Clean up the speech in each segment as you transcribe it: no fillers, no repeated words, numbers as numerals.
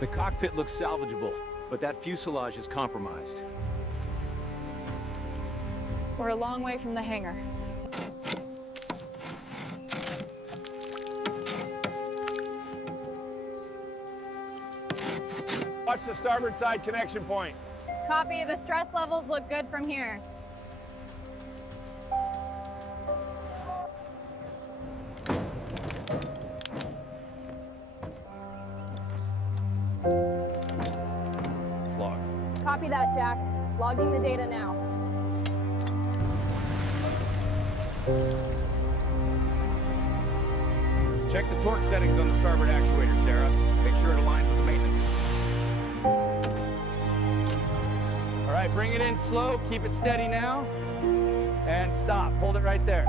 The cockpit looks salvageable, but that fuselage is compromised. We're a long way from the hangar. Watch the starboard side connection point. Copy, the stress levels look good from here. It's logged. Copy that, Jack. Logging the data now. Check the torque settings on the starboard actuator, Sarah. Make sure it aligns with the maintenance. All right, bring it in slow. Keep it steady now. And stop. Hold it right there.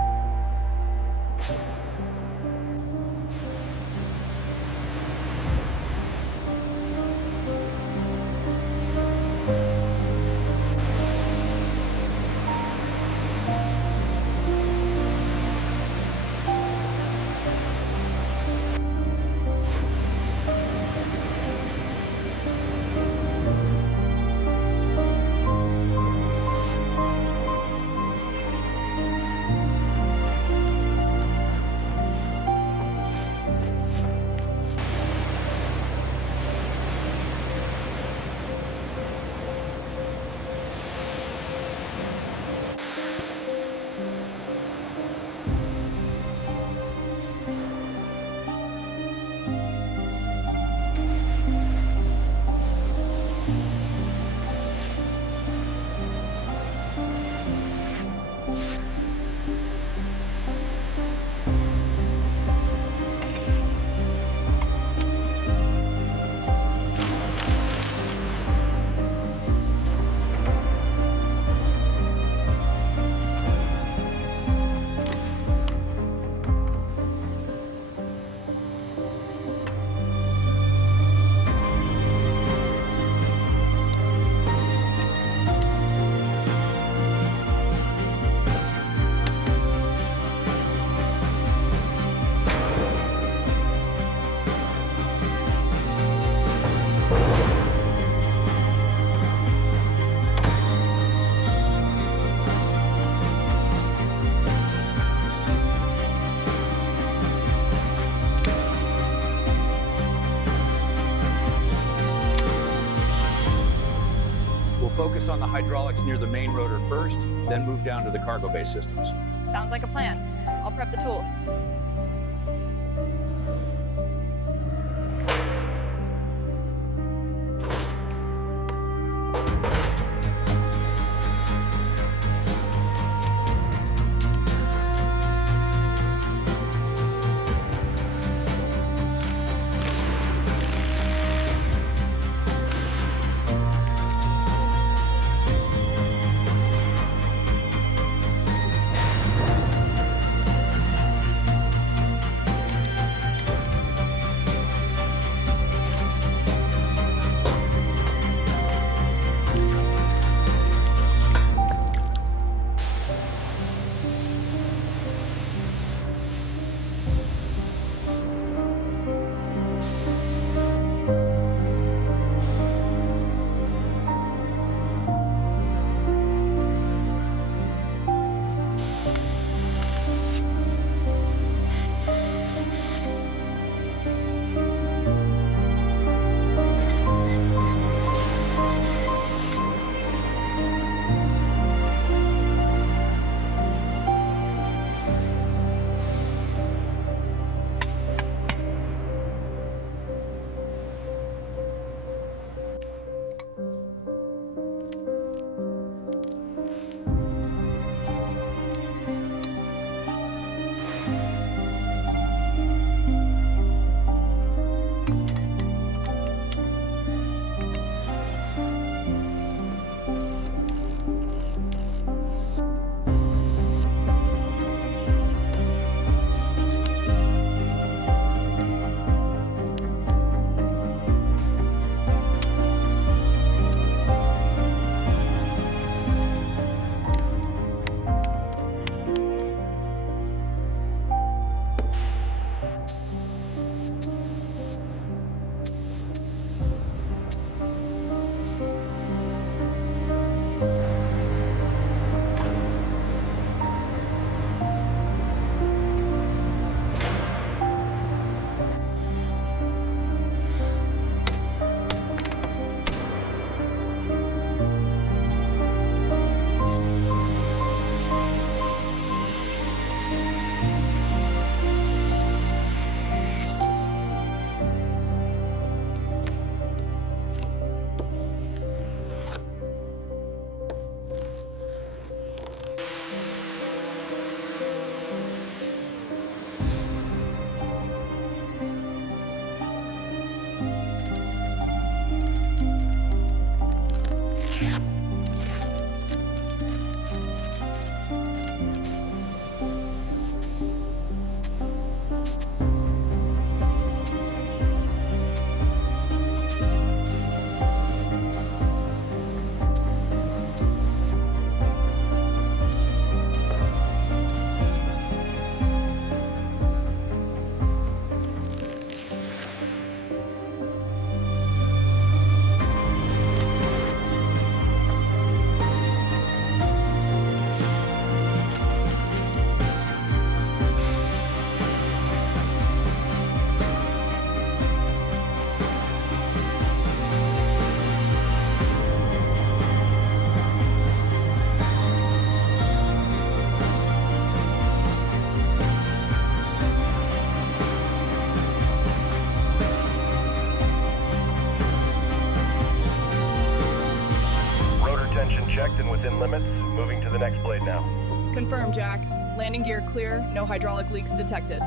Focus on the hydraulics near the main rotor first, then move down to the cargo bay systems. Sounds like a plan. I'll prep the tools. Confirm, Jack. Landing gear clear, no hydraulic leaks detected.